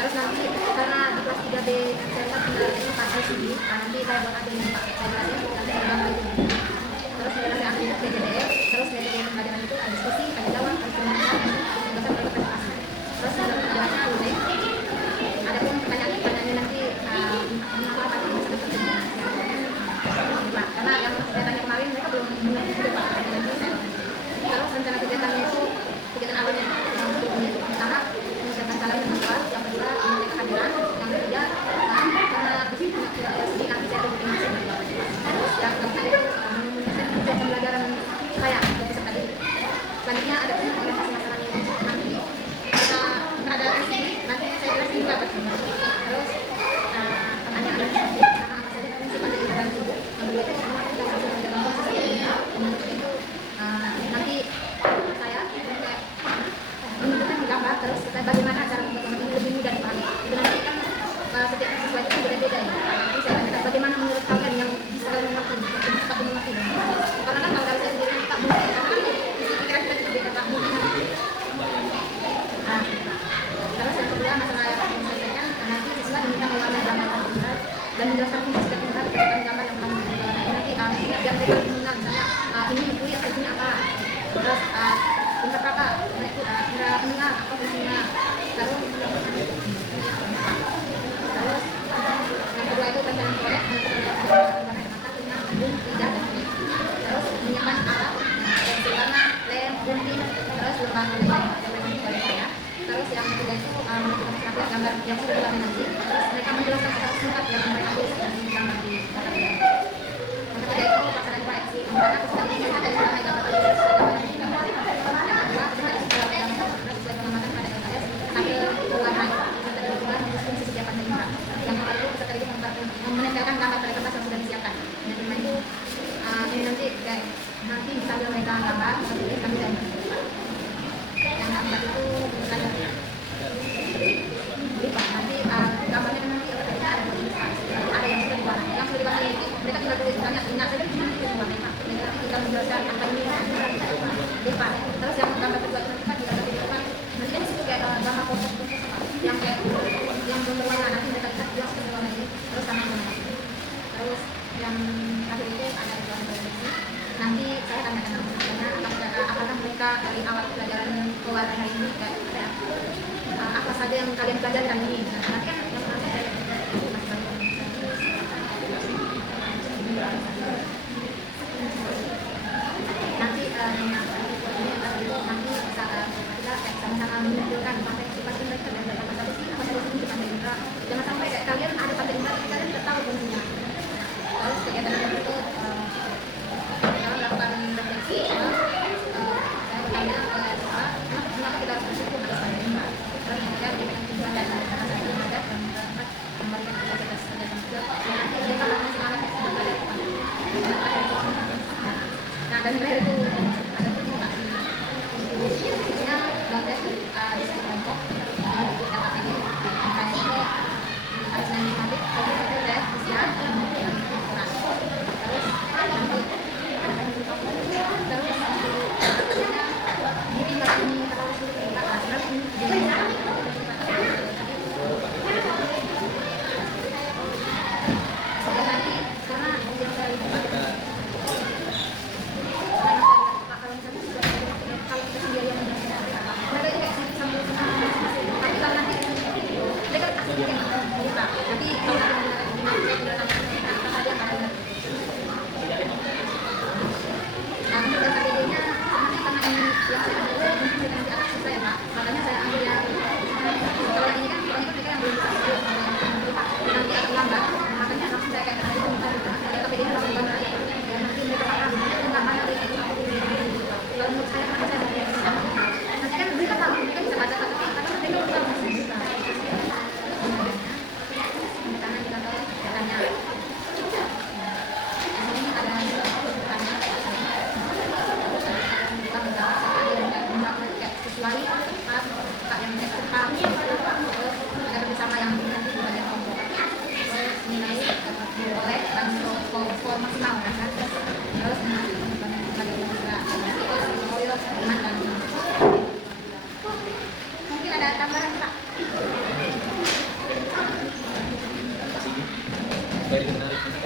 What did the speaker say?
Terus nanti karena di kelas 3B saya kendalanya Pak LCD, nanti saya buat admin Pak, saya jelasin nanti gambar itu. Terus saya admin PJDE, terus metode pembelajaran itu ada diskusi, ada jawab, ada komunikasi, tugasan presentasi. Terus ada kerjanya unik. Ada pun pertanyaan-pertanyaannya nanti mengapa Pak bisa bertanya. Nah, karena yang kegiatannya kemarin mereka belum mengerti juga Pak, terus rencana kegiatannya itu kegiatan awalnya pertama menyiapkan salam yang luas, yang kedua mengecek kehadiran, yang ketiga karena di sini nanti saya tuh bikin terus yang keempat itu menyelesaikan pembelajaran saya untuk peserta didik. Selanjutnya ada orientasi masalahnya nanti karena ada di sini nanti saya jelasin juga terus pertanyaan ada karena apa saja fungsi pada dalam tubuh yang kedua itu semua kita harus dalam proses itu nanti saya menunjukkan di gambar terus kita bagaimana cara membuat gambar ini lebih mudah dipahami. Itu nanti kan setiap siswa itu berbeda-beda ya. Jadi saya tanyakan bagaimana menurut kalian yang bisa kalian mengerti, yang bisa kalian mengerti. Karena kan kalau saya sendiri tak mungkin, karena kan pikiran kita juga beda tak mungkin. Terus yang kedua masalah yang saya sampaikan nanti siswa diminta mewarnai gambar terlihat dan menjelaskan fungsi setiap tingkat berdasarkan gambar yang pernah nanti biar mereka mengenal misalnya ini bui atau ini apa. Terus tingkat berapa indera pendengar apa fungsinya. Terus yang kedua itu pencarian proyek mata, telinga, hidung, lidah, dan kulit. Terus menyiapkan alat seperti warna, lem, gunting, terus lubang saya. Terus yang ketiga itu menentukan penampilan gambar yang sudah dilakukan nanti. Terus mereka menjelaskan secara singkat yang mereka tulis dan gambar di gambar. Yang ketiga itu pelaksanaan proyeksi, karena peserta ini ada yang gambar menempelkan gambar pada kertas yang sudah disiapkan. Jadi itu ini nanti sambil mereka gambar seperti kami dan yang gambar itu lipat nanti gambarnya nanti ada yang sudah diwarnai, yang sudah diwarnai itu mereka tinggal tulis banyak ingat saja cuma itu diwarnai nanti tinggal menjelaskan apa ini lipat. Terus yang gambar kedua nanti kan tidak ada lipat nanti kan situ kayak gambar foto yang kayak yang belum berwarna nanti mereka bisa jelaskan warna ini terus sama warna. Terus yang terakhir itu ada ruang produksi. Nanti saya tanyakan apakah mereka dari awal pelajaran ke hari ini kayak apa saja yang kalian pelajarkan ini. Nanti kan yang nanti saya nanti kita sama-sama menunjukkan partisipasi mereka dan apa saja sih Partai Gerindra. Jangan sampai kayak kalian ada Partai Gerindra tapi kalian tidak tahu fungsinya. Terus kegiatan itu dalam melakukan refleksi saya bertanya kenapa kita harus bersyukur atas Partai Gerindra. Terus kemudian diberikan tujuan dan rasa semangat dan memberikan kapasitas dan juga nanti mereka akan semangat nah dan terakhir itu ada partisipasi intinya belajar diskusi kelompok dapat ini kayak itu harus nanti tapi itu udah usia kurang terus nanti terus mungkin kalau ini terlalu sulit kita terus ini nanti karena yang saya lihat kalau misalnya kalau kita sendiri yang mereka juga sambil tapi kalau nanti mereka kasih kita nanti kalau makanya saya ambil yang kalau ini kan mereka yang belum bisa nanti akan lambat makanya langsung saya kayak itu tapi dia langsung banget nanti mereka paham nggak mana kalau menurut saya nanti kan mereka tahu mereka bisa baca tapi karena mereka belum tahu karena kita tahu mau kan. Terus bagi juga oil mantan. Mungkin ada tambahan Pak? Very menarik.